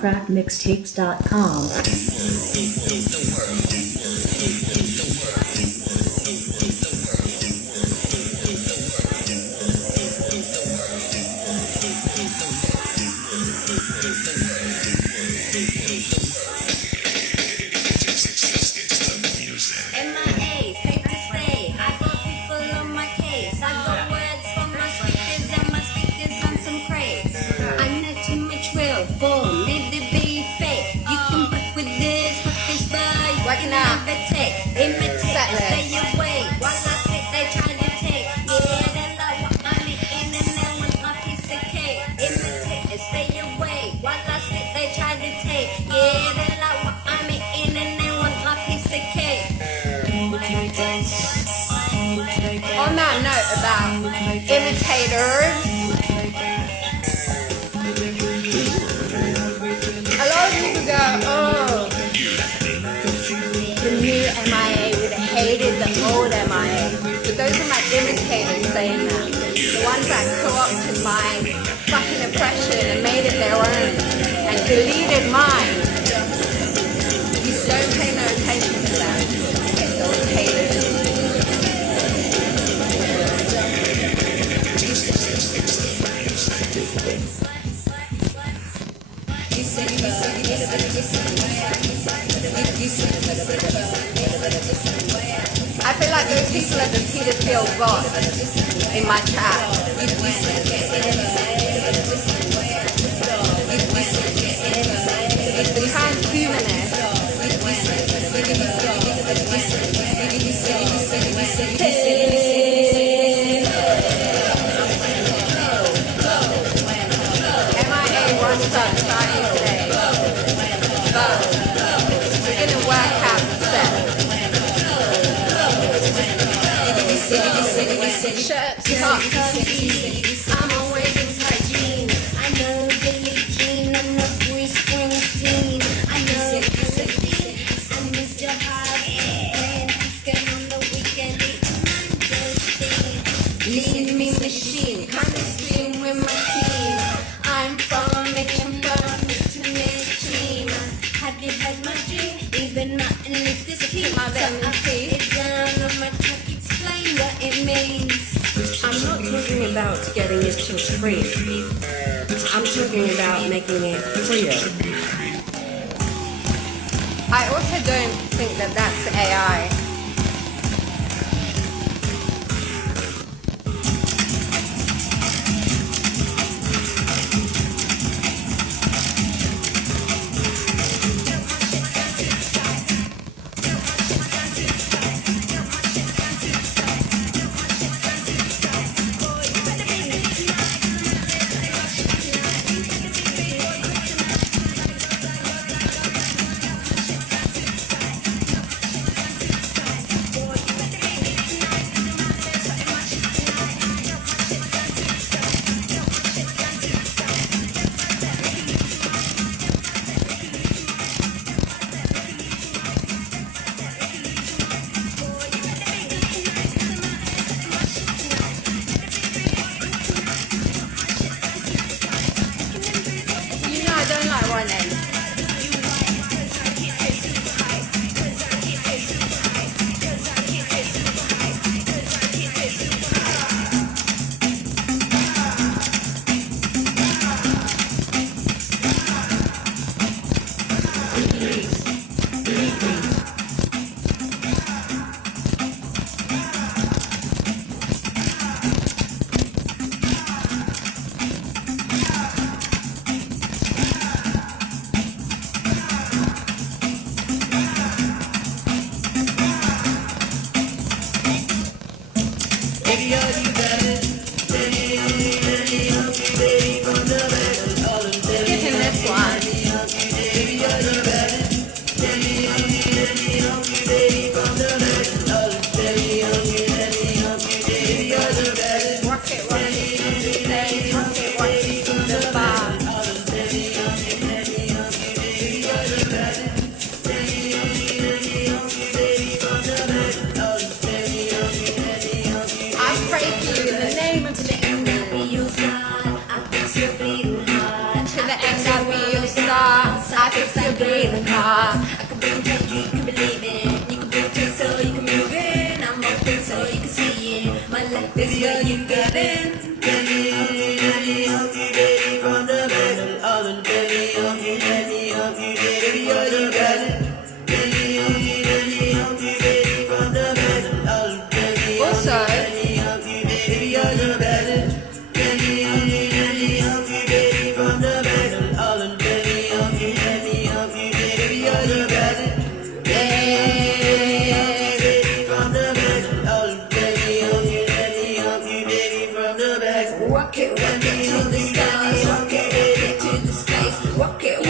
Crackmixtapes.com. M.I.A, safe to stay. I got people on my case. I got words from my speakers and my speakers on some crates. I know too much real for me to be fake. You can book with this, hook this vibe. Working out the tech, imitate and stay away. While I sit, they try to take. Yeah, they like what I'm eating and they want my piece of cake. Imitate and stay away. While I sit, they try to take. Yeah, they like what I'm eating and they want my piece of cake. On that note about imitators, a lot of people go, oh, the new M.I.A would have hated the old M.I.A. But those are my imitators saying that. The ones that co-opted my fucking oppression and made it their own and deleted mine. You don't pay no attention to that. Those haters. I feel like those people are the Petersfield boss in my chat. The transhumanist. M.I.A wants us starting today. But we're gonna work out the set. Shirts, tops, I'm always in hygiene. I know Billie Jean, I'm not Bruce Springsteen. I know and Mr. Harvey, playing weekend on the weekend. Lead me machine, kind of stream with my team. I'm from making burns to team. Have you had my dream? Even nothing with this key. My it down on my track, explain what it means. I'm not talking about getting your children free. I'm talking about making it freer. I also don't think that that's AI. you get it. Let me help you, baby, from the back. All in let me help you, baby, you're the best. Let me help you, baby, from the back. All in let me help you, baby, you're the best. Let me help you, baby, from the back. All in let me help you, baby, you're the best. Walk it to the stars, walk it to the space, walk it to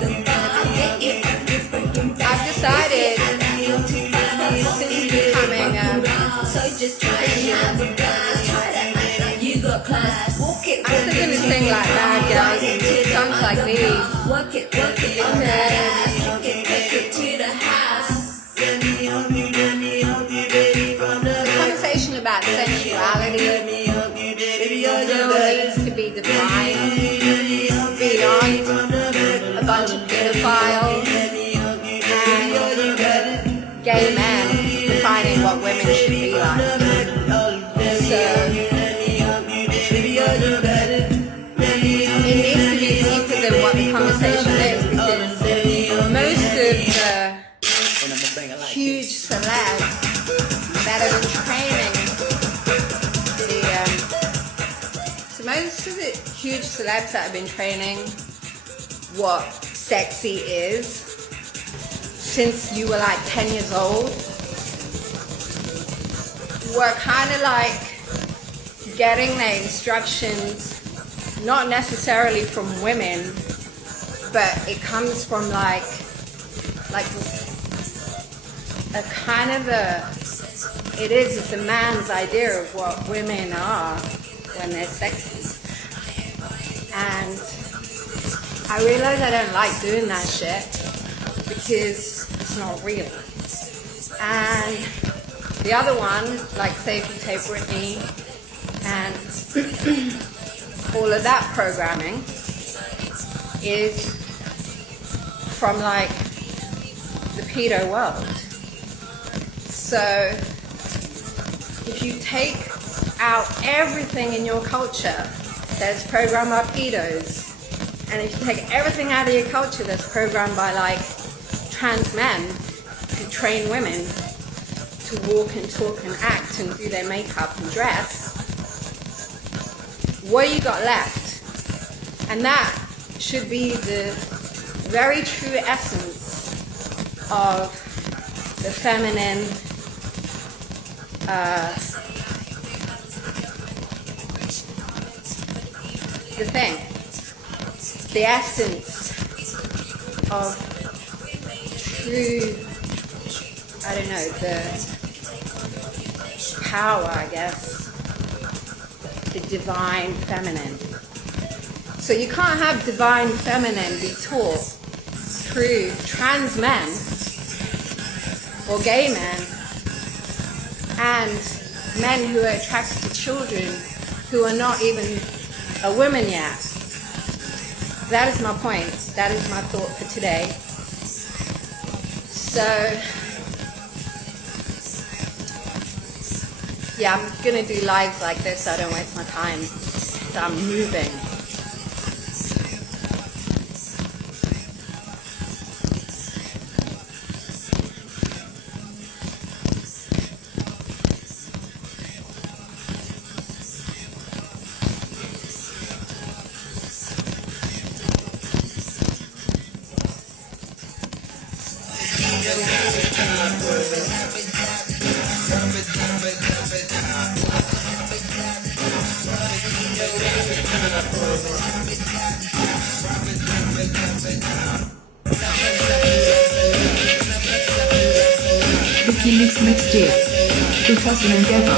the bar, get it up, I've decided since becoming so just try and have a blast, try that night, you got class, walk it, I'm still gonna sing like bad girls and songs like these. walk it on that ass, walk it to the house. Let me help you, baby, from the Conversation about sexuality still needs to be defined beyond a bunch of pedophiles and gay men defining what women should be like. So it needs to be deeper than what the conversation is, because most of the huge celebs that have been training most of the huge celebs that have been training what sexy is since you were like 10 years old were kind of like getting their instructions not necessarily from women, but it comes from like a kind of it's a man's idea of what women are when they're sexy. And I realize I don't like doing that shit because it's not real. And the other one, like say if you take Britney and all of that programming is from like the pedo world. So if you take out everything in your culture that's programmed by pedos, and if you take everything out of your culture that's programmed by like trans men who train women to walk and talk and act and do their makeup and dress, what you got left? And that should be the very true essence of the feminine the essence of true, I don't know, the power, I guess, the divine feminine. So you can't have divine feminine be taught through trans men or gay men and men who are attracted to children who are not even a woman yet. That is my point. That is my thought for today. So, yeah, I'm gonna do lives like this so I don't waste my time. So I'm moving. Vicki Leekx mixed it. Because an endeavor.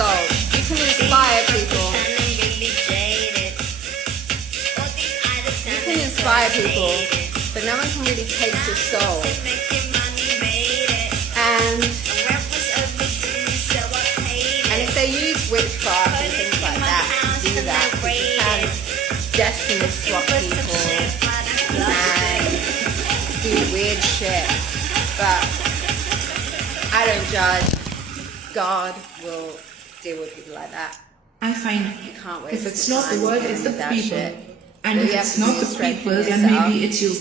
soul. You can inspire people. You can inspire people, but no one can really take your soul. And if they use witchcraft and things like that to do that, you can destiny swap people and do weird shit. But I don't judge. God will deal with people like that. I find You can't waste if it's not the time world, it's the with that people. shit. And But if you have it's to not be the strength people, in then yourself. maybe it's you.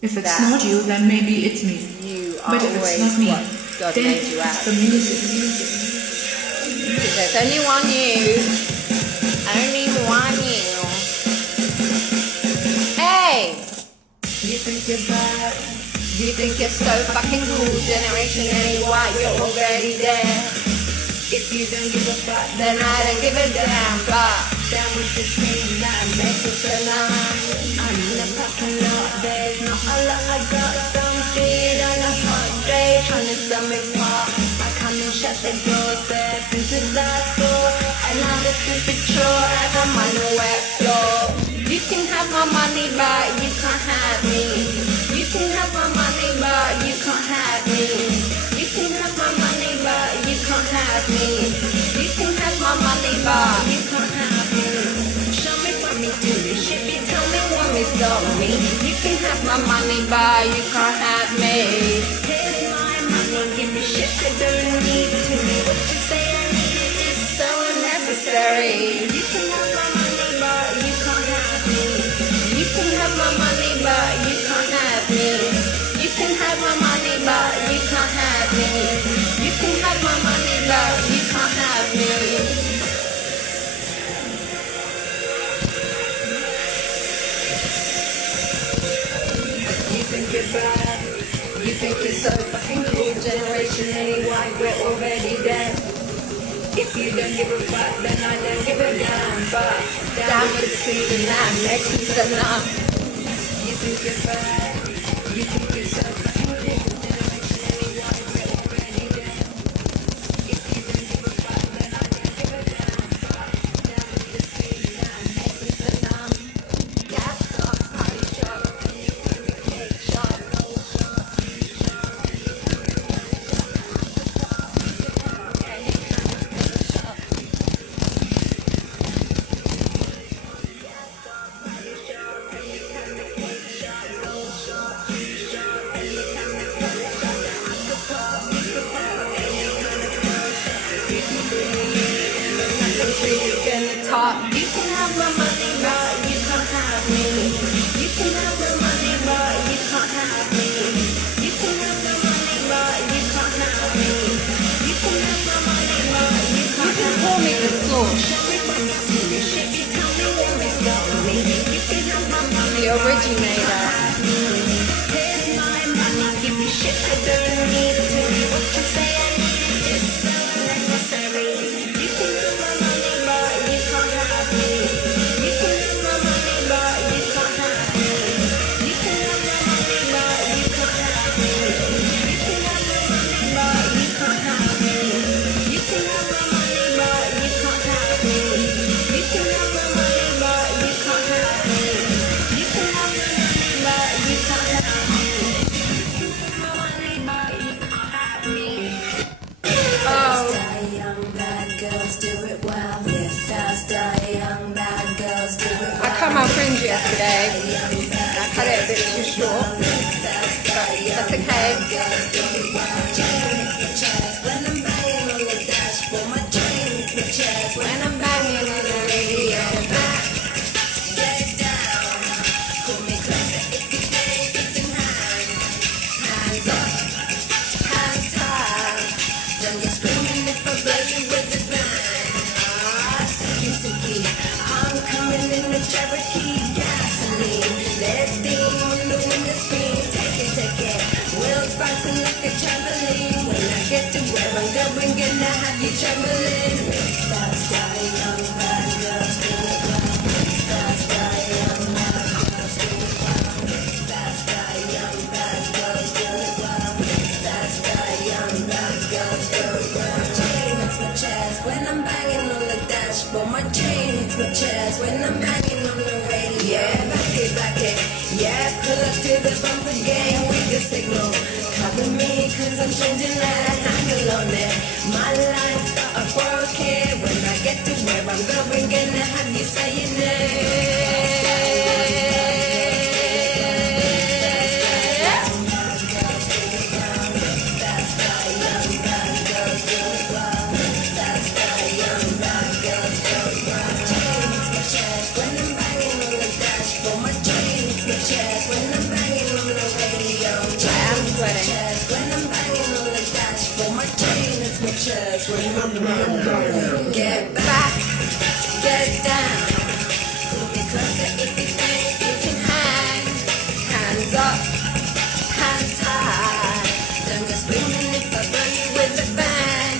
If it's That not you, then maybe it's me. You are But if it's always not me, what God then made you it's as. the music. Because there's only one you. Only one you. Hey! You think you're bad? You think you're so fucking cool? Generation anyway, you're already there. If you don't give a fuck, then I don't give a damn. But down with the scene, that makes us alive. I'm in the parking lot, there's not a lot. I got some shit on a hot day, trying to sum it apart. I come and shut the doors, step into the store, and now the stupid chore as I'm on the wet floor. You can have my money, but you can't have me. You can have my money, but you can't have me. You can have my money, but you can't have me. You can have my money, but you can't have me. Show me what me do this shit, you tell me what me stop me. You can have my money, but you can't have me. Here's my money, give me shit I don't need to. What you say I need it is so unnecessary. You can have my money, but you can't have me. You can have my money, but you can't have me. You can have my money, but you can't have me. You can have my money, but you can't have me. You think you're bad, you think you're so fucking cool. Generation anyway, we're already dead. If you don't give a fuck, then I don't give a damn. But damn it, see the man next to the numb. You think you're bad, you think you're so fucking cool. Generation anyway, we're already dead. If you don't give a fuck, then I don't give a damn. But damn it, see the man next to the numb. Gas off, party shop, cake shop. Top. You can have my money, but you can't have me. You can have my money, but you can't have me. You can have my money, but you can't have me. You can have my money, but you can't have me. You can call me the source. Show me what you do, this shit, you tell me where it's going. You can have my money, the originator. Here's my money, give me shit I don't need to. What you say I need is so unnecessary. You can have my money, but you can't have me. You can have my money, but you can't have me. You can have my money, but you can't have me. You can have my money, but you can't have me. You can have my money, but you can't have me. You can have my money, but you can't have me. You can have my money, but you can't have me. You can have my money, but you can't have me. Oh. Young bad girls do it well. Live fast, die young bad girls do it well. I cut my fringe yesterday. I cut it a bit too short, but that's okay. When I'm banging on the dashboard, my chain hits my chest. When I'm banging on the radio, Get down, pull me closer if you think you can hang. Hands up, hands high. Don't get screaming if I blow you with the bang. Ah, sicky, sicky. I'm coming in the Cherokee gasoline. Let's steam on the window screen. Take it. Wheels bouncing like a trampoline. When I get to where I'm going, gonna have you trembling. Fast guy, young bad girls do it well. Fast guy, young bad girls do it well. Fast guy, young bad girls do it well. Fast guy, young bad girls do it well. Chain hits my chest when I'm back. my chain hits my chest when I'm banging on the radio. Yeah, back it, yeah, pull up to the bump again with the signal. Cover me, cause I'm changing that angle on it. My life got a broken. When I get to where I'm going, gonna have you say your name. Get back, get down. Because if you think you can hang, hands up, hands high. Don't just screaming if I burn you with a bang.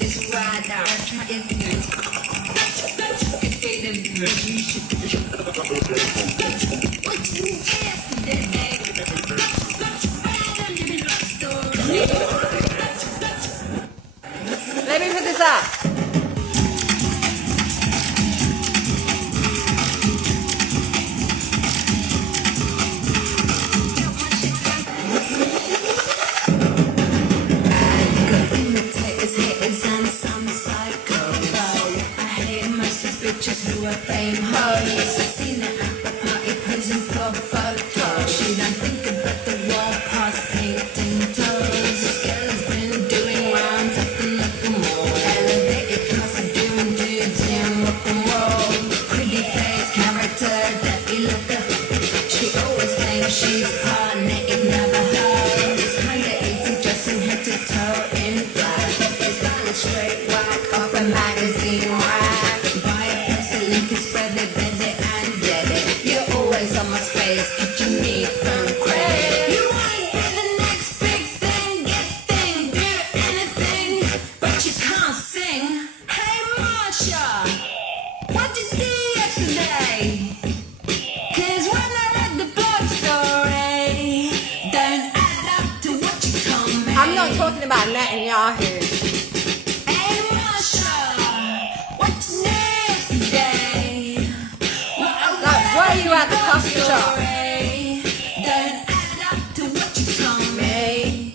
It's right now. Let me put this up. Imitators, haters, and some psychos. I hate most of these bitches who are fame hoes. I've seen it at the party posing for photos. She don't think about the wall past painting toes. This girl has been doing rounds at the local mall. Elevated class of doing dudes in rock and roll. Pretty face, character, dirty looker. She always claims she's part native Navajo. It's kinda easy dressing head to toe in black. It's got a straight whack off a magazine rack. Buy a pencil, link and spread it, bend it and get it. You're always on my space, catching me from credit. You wanna be the next big thing, get thing, do anything, but you can't sing. Hey Marsha, what'd you do yesterday? Cause when I read the blog story, don't add up to what you told me. I'm not talking about Netanyahu. Hey Marsha, what you do yesterday? Like, why are you at the coffee shop? Don't add up to what you told me.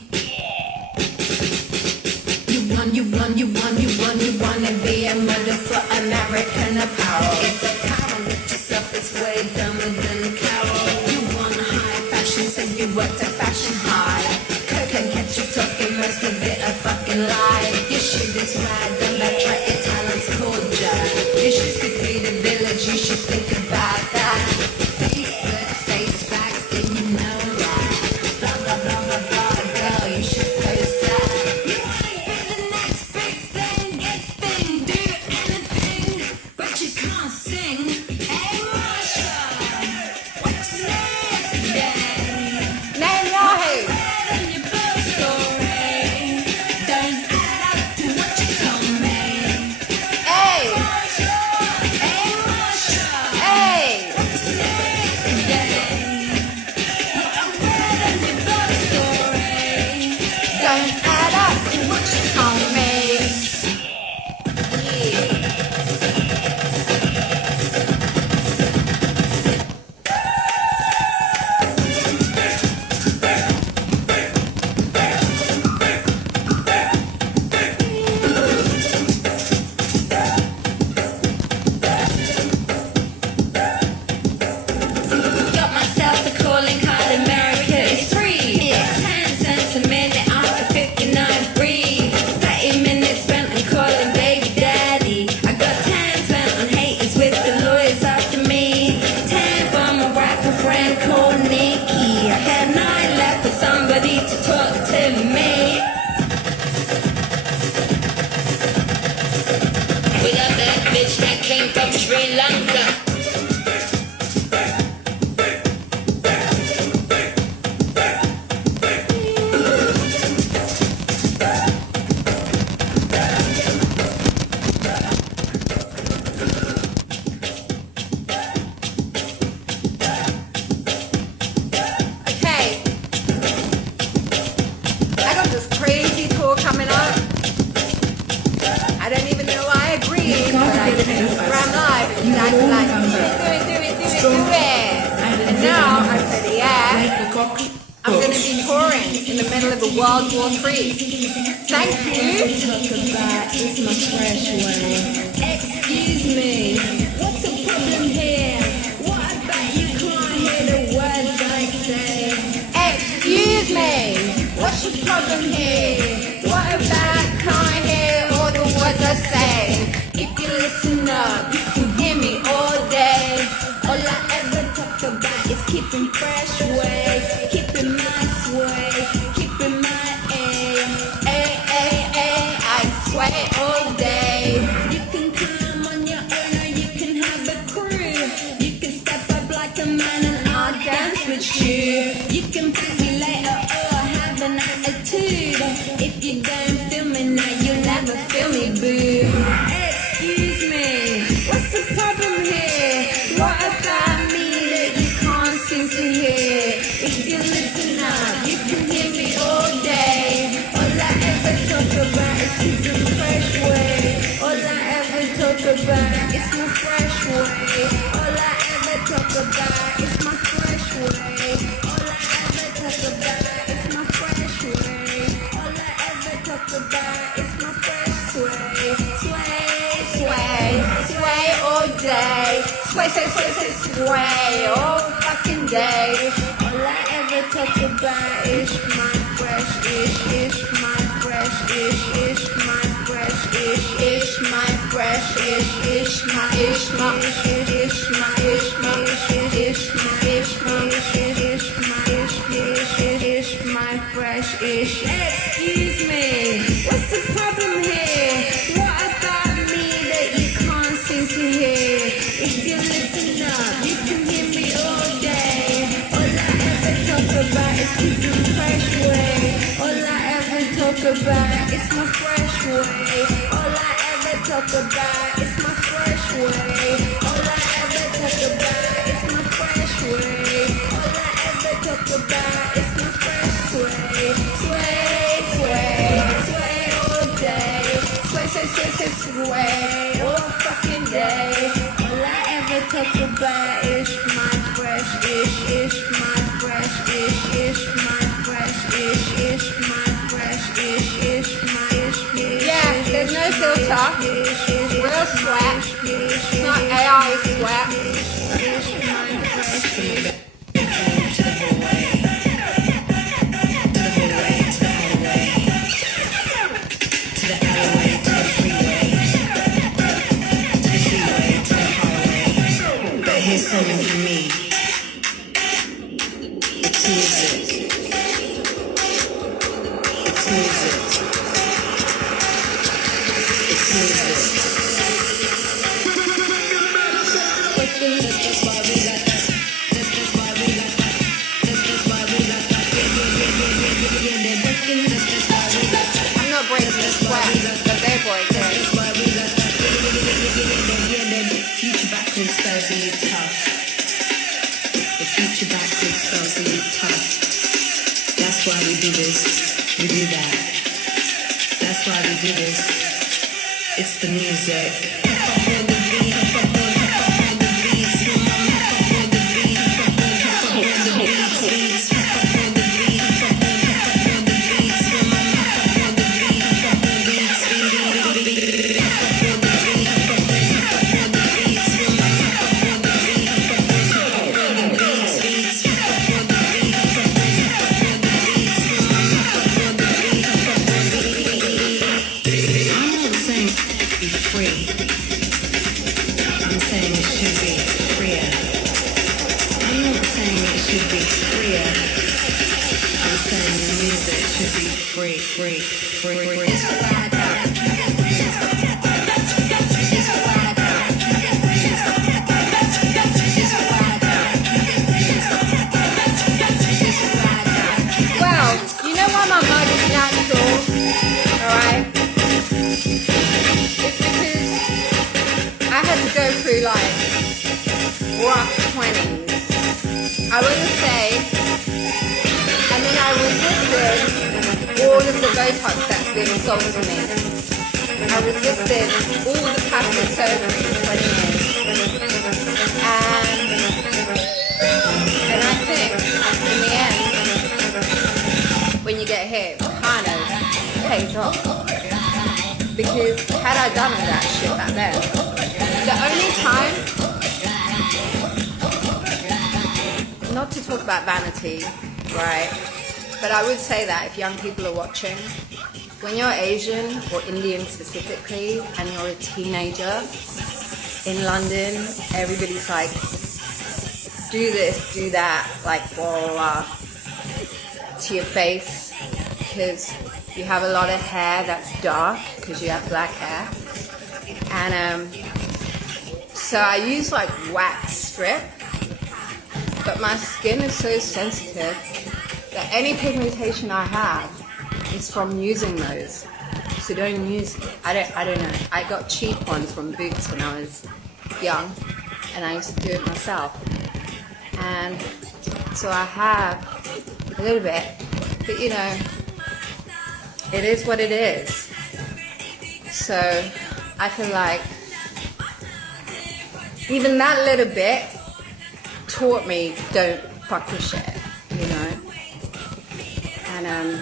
You wanna be a model for American Apparel. It's apparent that yourself is way dumber than Carol. You want high fashion, so you work to fashion high. Coke and ketchup talking, most of it a fucking lie. Your shit is rad, and that try your talent's called Joe. Your shoes could feed a village, you should think about that. Facebook, face facts, did you know that? Blah, blah, blah, blah, blah, girl, you should post that. You wanna be the next big thing, get thing, do anything, but you can't sing. Hey Marsha, what's new yesterday? Netanyahu. In your blog story, don't add up to what you told me. Hey, Hey Marsha, hey. what's new yesterday? I'm in your blog story, Don't add up to what you told me. Yeah. fuck. I'm going to be touring in the middle of a World War III. Thank you. Excuse me, what's the problem here? What about you can't hear the words I say? Excuse me. What's your problem here? What about can't hear all the words I say? If you listen up, you can hear me all day. All I ever talk about is keeping fresh way, keeping my sway, keeping my I sway all day. You can come on your own or you can have a crew. You can step up like a man and I'll dance with you. You can thank me later or have an attitude. If you don't feel me now, you'll never feel me, boo. Excuse me, what's the problem here? What about me that you can't seem to hear? If you listen up, you can hear me all day. All I ever talk about is keeping fresh way. All I ever talk about is my fresh way. All I ever talk about is my fresh way. All I ever talk about is my fresh way. All I ever talk about is my fresh way. Sway all day. Sway all fucking day. All I ever talk about is my fresh ish, my fresh ish, my fresh ish, My fresh ish, my ish, my ish, my ish, my ish, my ish, my my fresh ish. Excuse me, what's the problem here? What about me that you can't seem to hear? If you listen up, you can hear me all day. All I ever talk about is keeping fresh way. All I ever talk about is my fresh way. All I ever talk about is my fresh way. All I ever talk about is my fresh way. All I ever talk about is my fresh way. Sway all day. Sway all fucking day. All I ever talk about is my fresh ish, my fresh ish, my fresh ish, my fresh ish, my ish. Yeah, there's no filter. Real sweat. It's not AI sweat. Here's something for me. It's music. It's music. It's music. I'm not breaking the sweat, but they break it. Future backwards spells are you tough. The future backwards spells are you tough. That's why we do this. We do that. That's why we do this. It's the music. rough 20s. I wouldn't say. And then I resisted all of the Botox that's been sold to me. I resisted all the plastic surgery for 20 years. And I think, in the end, Because had I done all that shit back then, the only time, not to talk about vanity, right? But I would say that if young people are watching, when you're Asian or Indian specifically, and you're a teenager in London, everybody's like, do this, do that, like blah, blah, blah, to your face, because you have a lot of hair that's dark, because you have black hair. And so I use like wax strip, but my skin is so sensitive that any pigmentation I have is from using those. So don't use it. I don't know. I got cheap ones from Boots when I was young, and I used to do it myself. And so I have a little bit, but you know, it is what it is. So I feel like even that little bit taught me don't fuck with shit, you know. And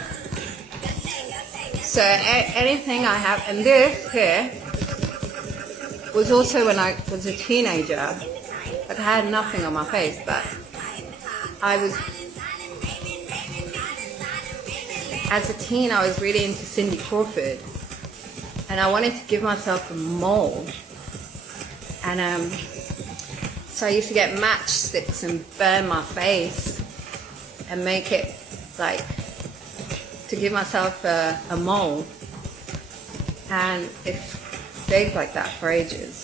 so anything I have, and this here was also when I was a teenager. Like I had nothing on my face, but as a teen, I was really into Cindy Crawford, and I wanted to give myself a mole. And so I used to get matchsticks and burn my face and make it like to give myself a mole, and it stayed like that for ages.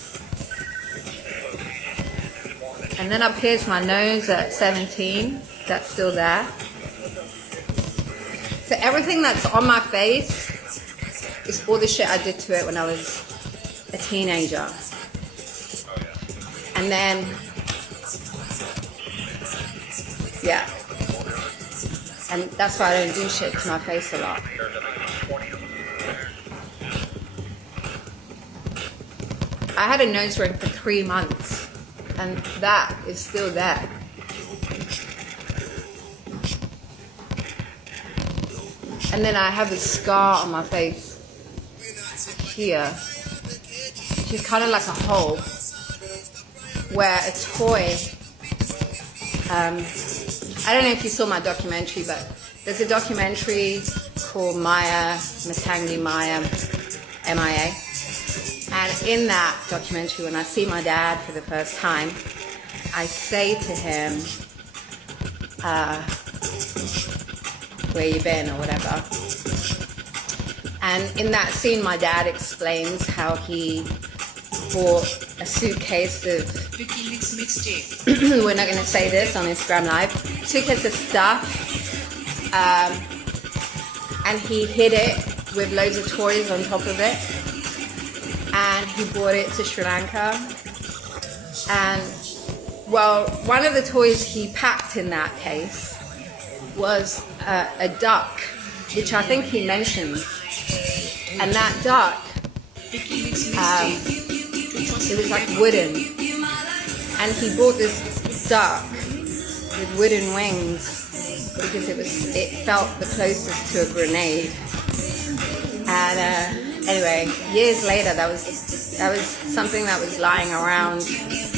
And then I pierced my nose at 17. That's still there. So everything that's on my face is all the shit I did to it when I was a teenager. And then, yeah. And that's why I don't do shit to my face a lot. I had a nose ring for 3 months, and that is still there. And then I have a scar on my face here, which is kind of like a hole where a toy, I don't know if you saw my documentary, but there's a documentary called M.I.A, M.I.A. And in that documentary, when I see my dad for the first time, I say to him, where you been or whatever. And in that scene, my dad explains how he bought a suitcase of, Vicki Leekx mixtape. we're not going to say this on Instagram Live, suitcase of stuff, and he hid it with loads of toys on top of it, and he brought it to Sri Lanka. And well, one of the toys he packed in that case was a duck, which I think he mentioned, and that duck, Vicki Leekx mixtape. it was like wooden, and he bought this duck with wooden wings because it felt the closest to a grenade. And anyway, years later, that was something that was lying around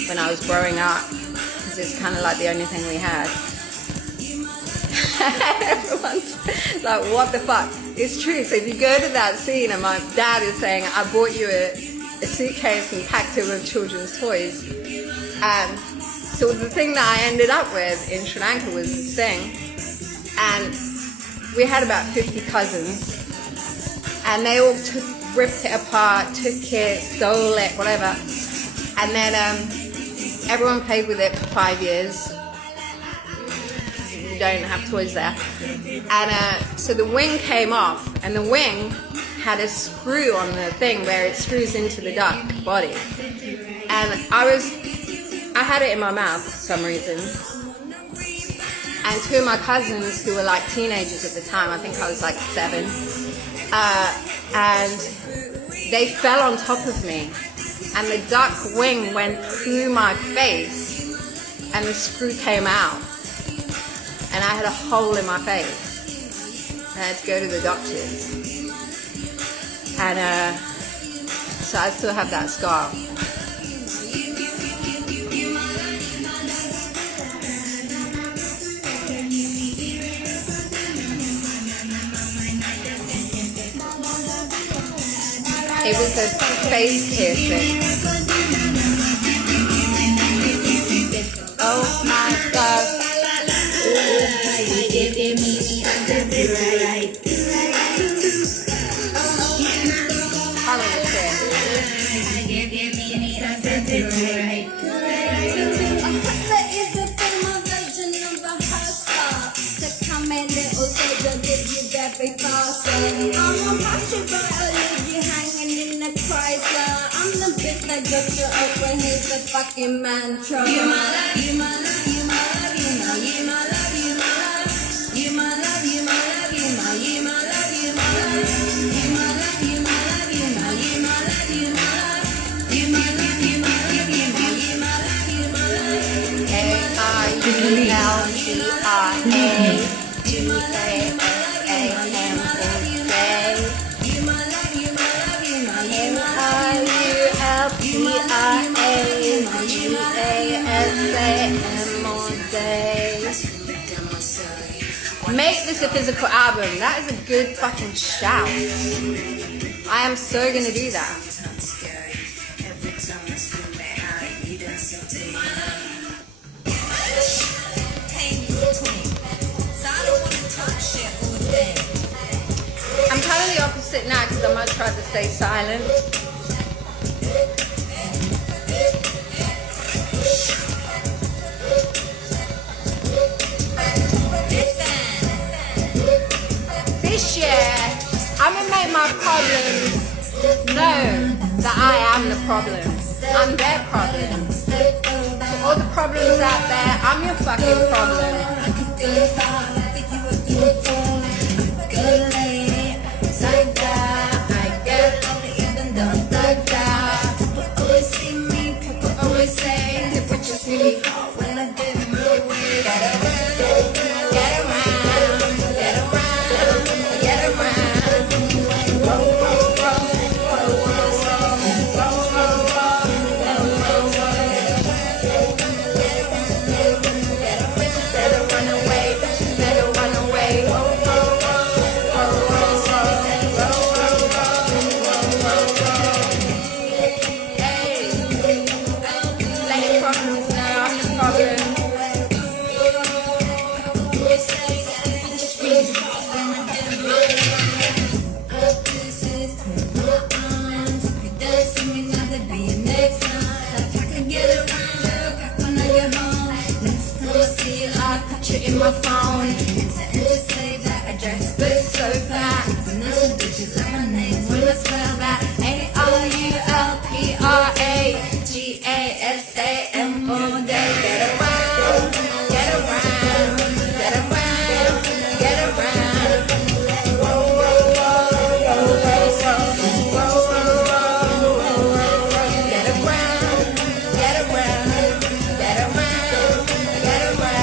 when I was growing up, because it's kind of like the only thing we had. Everyone's like, what the fuck? It's true. So if you go to that scene and my dad is saying, I bought you a suitcase and packed it with children's toys. So the thing that I ended up with in Sri Lanka was this thing. And we had about 50 cousins. And they all ripped it apart, took it, stole it, whatever. And then everyone played with it for 5 years. You don't have toys there. And so the wing came off, and the wing had a screw on the thing where it screws into the duck body. And I had it in my mouth for some reason. And two of my cousins, who were like teenagers at the time, I think I was like 7, and they fell on top of me. And the duck wing went through my face, and the screw came out. And I had a hole in my face. I had to go to the doctors. And so I still have that scar. It was a face piercing. Oh my God. Fucking mantra. You my love, you my love, you my love, you my love, you my love, you my love, you my love, you my love, you my love, you my love, you my love, you my love, you my love, you my love, you my love, you my love, you my love, you my love, you my love. Make this a physical album. That is a good fucking shout. I am so gonna do that. I'm kind of the opposite now because I might try to stay silent. This year, I'm gonna make my problems know that I am the problem. I'm their problem. To all the problems out there, I'm your fucking problem. In my phone, and to say that address, but it's so fat. And those bitches are my name. When I spell that, ARULPRAGASAM all day. Get around, get around, get around, get around. Whoa, whoa, whoa, whoa, whoa, whoa, whoa, whoa, whoa. Get around, get around, get around, get around.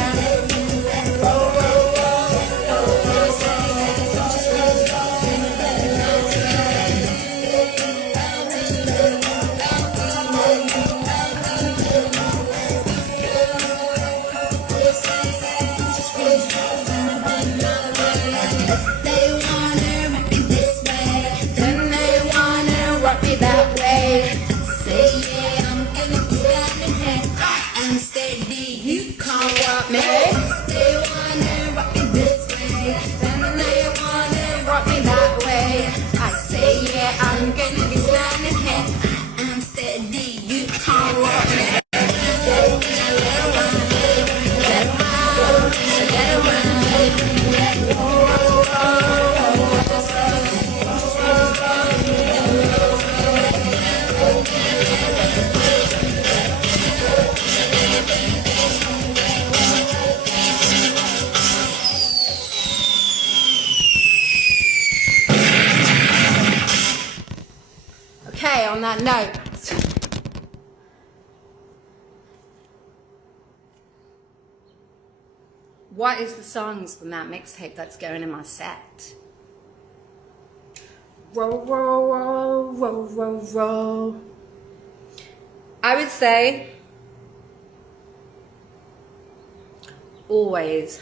I'm gonna be standing here. I'm steady, you can't walk me. Okay, on that note, what is the songs from that mixtape that's going in my set? roll, roll, roll, roll, roll, roll. I would say always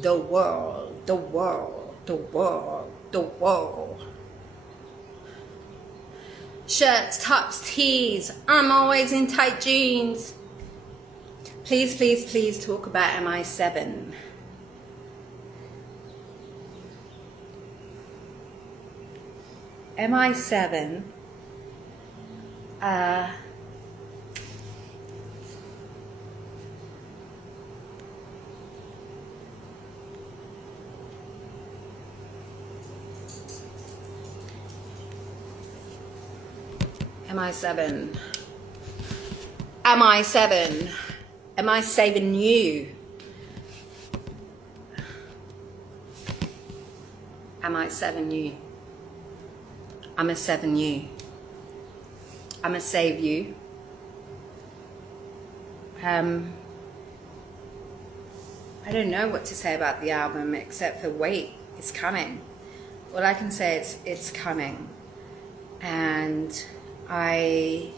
the world, the world, the world, the world. Shirts, tops, tees. I'm always in tight jeans. Please, please, please talk about MI7. MI7. MI7. MI7. Am I saving you? Am I 7 you? I'm a 7 you. I'm a save you. I don't know what to say about the album except for wait, it's coming. All I can say is it's coming. And I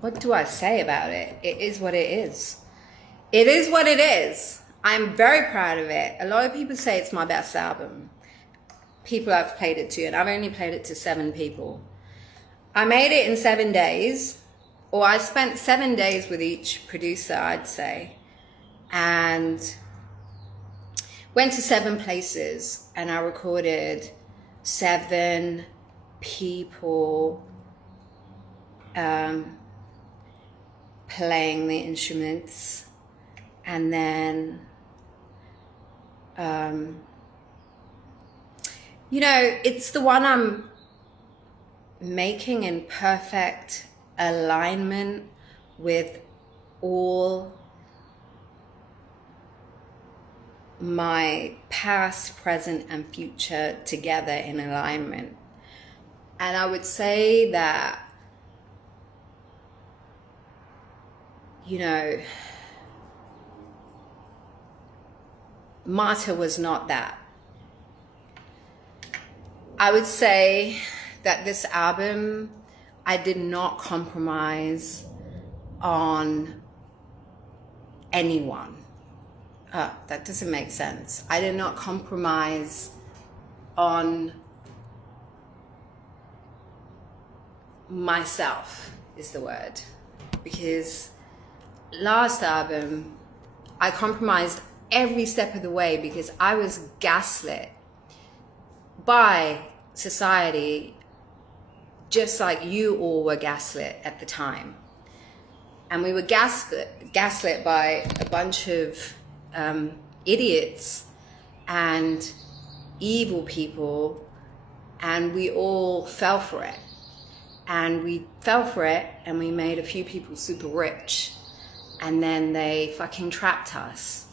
what do I say about it? It is what it is. It is what it is. I'm very proud of it. A lot of people say it's my best album. People I've played it to, and I've only played it to 7 people. I made it in 7 days, or I spent 7 days with each producer, I'd say, and went to 7 places, and I recorded 7 people playing the instruments, and then you know, it's the one I'm making in perfect alignment with all my past, present, and future together in alignment. And I would say that, you know, M.I.A was not that. I would say that this album, I did not compromise on anyone. That doesn't make sense. I did not compromise on myself, is the word. Because last album, I compromised every step of the way because I was gaslit by society, just like you all were gaslit at the time. And we were gaslit by a bunch of idiots and evil people, and we all fell for it. And we fell for it, and we made a few people super rich, and then they fucking trapped us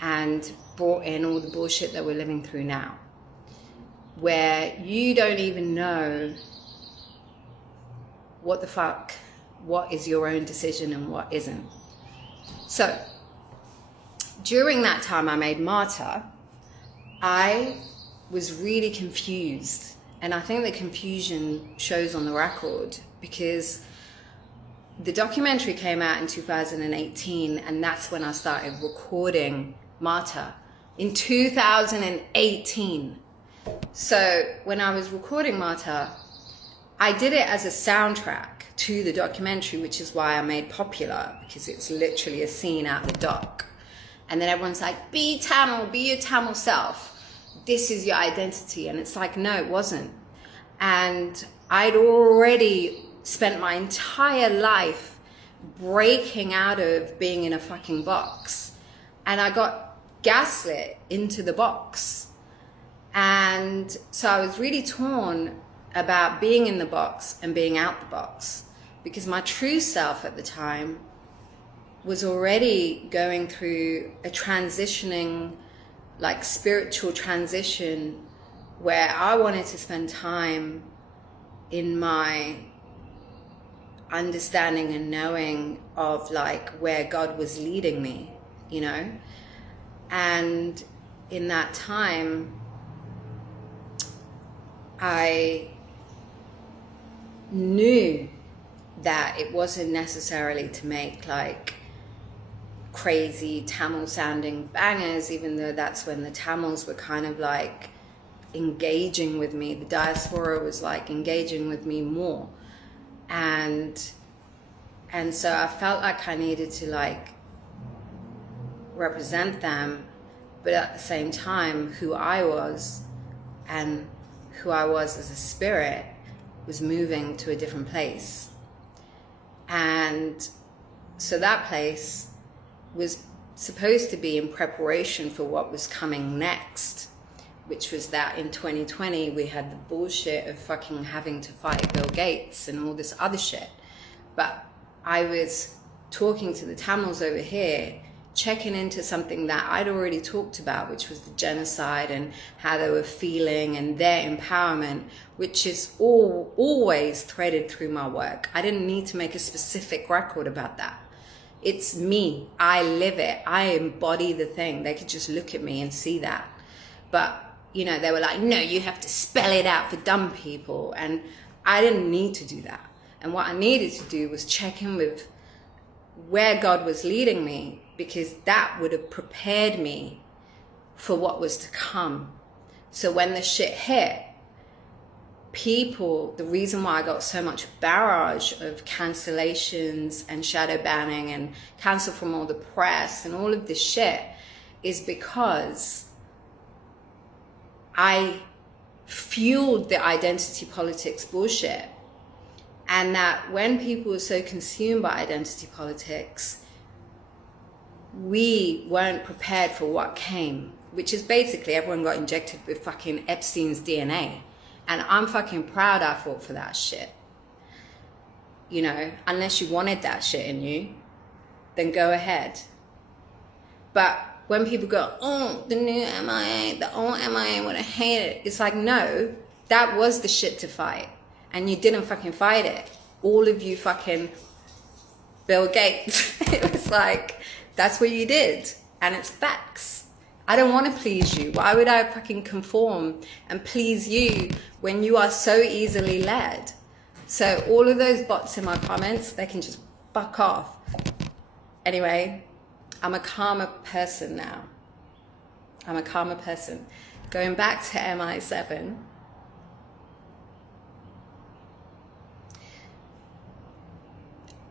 and brought in all the bullshit that we're living through now, where you don't even know what the fuck, what is your own decision and what isn't. So during that time I made M.I.A, I was really confused, and I think the confusion shows on the record because the documentary came out in 2018, and that's when I started recording M.I.A in 2018. So when I was recording M.I.A, I did it as a soundtrack to the documentary, which is why I made Popular, because it's literally a scene out the doc. And then everyone's like, be Tamil, be your Tamil self. This is your identity. And it's like, no, it wasn't. And I'd already spent my entire life breaking out of being in a fucking box. And I got gaslit into the box. And so I was really torn about being in the box and being out the box, because my true self at the time was already going through a transitioning, like spiritual transition, where I wanted to spend time in my understanding and knowing of like where God was leading me, you know? And in that time, I knew that it wasn't necessarily to make like crazy Tamil sounding bangers, even though that's when the Tamils were kind of like engaging with me. The diaspora was like engaging with me more. And so I felt like I needed to like represent them, but at the same time, who I was and who I was as a spirit was moving to a different place. And so that place was supposed to be in preparation for what was coming next, which was that in 2020 we had the bullshit of fucking having to fight Bill Gates and all this other shit. But I was talking to the Tamils over here, checking into something that I'd already talked about, which was the genocide and how they were feeling and their empowerment, which is always threaded through my work. I didn't need to make a specific record about that. It's me. I live it. I embody the thing. They could just look at me and see that. But, you know, they were like, no, you have to spell it out for dumb people. And I didn't need to do that. And what I needed to do was check in with where God was leading me, because that would have prepared me for what was to come. So when the shit hit, people, the reason why I got so much barrage of cancellations and shadow banning and cancel from all the press and all of this shit is because I fueled the identity politics bullshit. And that when people were so consumed by identity politics, we weren't prepared for what came, which is basically everyone got injected with fucking Epstein's DNA. And I'm fucking proud I fought for that shit. You know, unless you wanted that shit in you, then go ahead. But when people go, oh, the new M.I.A, the old M.I.A would have hated it. It's like, no, that was the shit to fight. And you didn't fucking fight it. All of you fucking Bill Gates. It was like, that's what you did. And it's facts. I don't want to please you. Why would I fucking conform and please you when you are so easily led? So all of those bots in my comments, they can just fuck off. Anyway, I'm a calmer person now. I'm a calmer person. Going back to MI7,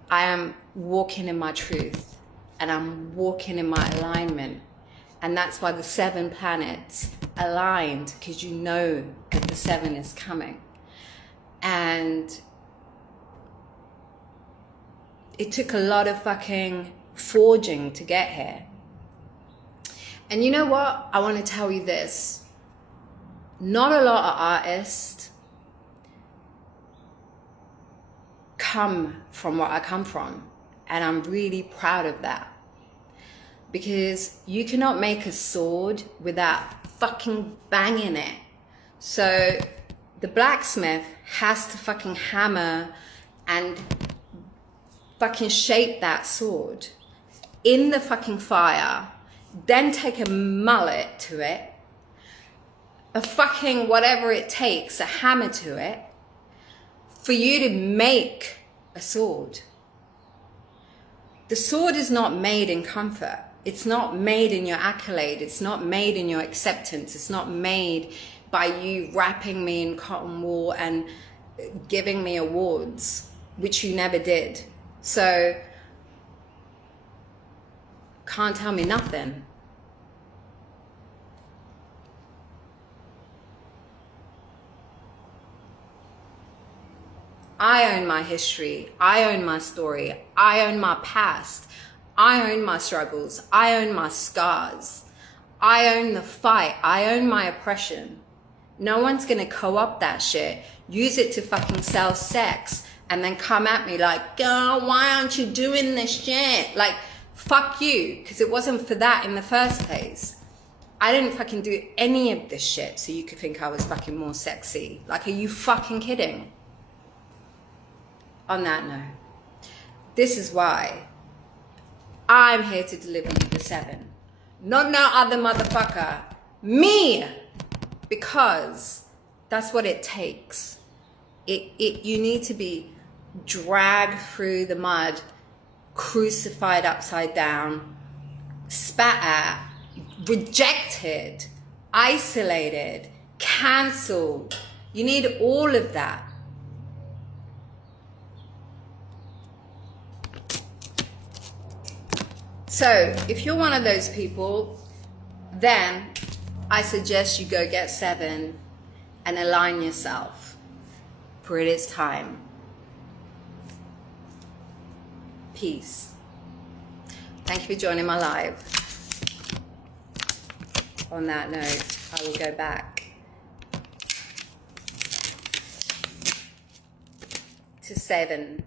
I am walking in my truth and I'm walking in my alignment. And that's why the 7 planets aligned, because you know that the 7 is coming. And it took a lot of fucking forging to get here. And you know what? I want to tell you this. Not a lot of artists come from what I come from. And I'm really proud of that. Because you cannot make a sword without fucking banging it. So the blacksmith has to fucking hammer and fucking shape that sword in the fucking fire, then take a mallet to it, a fucking whatever it takes, a hammer to it, for you to make a sword. The sword is not made in comfort. It's not made in your accolade. It's not made in your acceptance. It's not made by you wrapping me in cotton wool and giving me awards, which you never did. So, can't tell me nothing. I own my history. I own my story. I own my past. I own my struggles. I own my scars. I own the fight. I own my oppression. No one's gonna co-opt that shit, use it to fucking sell sex, and then come at me like, girl, why aren't you doing this shit? Like, fuck you, because it wasn't for that in the first place. I didn't fucking do any of this shit so you could think I was fucking more sexy. Like, are you fucking kidding? On that note, this is why I'm here to deliver you the 7. Not no other motherfucker. Me! Because that's what it takes. You need to be dragged through the mud, crucified upside down, spat at, rejected, isolated, cancelled. You need all of that. So if you're one of those people, then I suggest you go get 7 and align yourself, for it is time. Peace. Thank you for joining my live. On that note, I will go back to 7.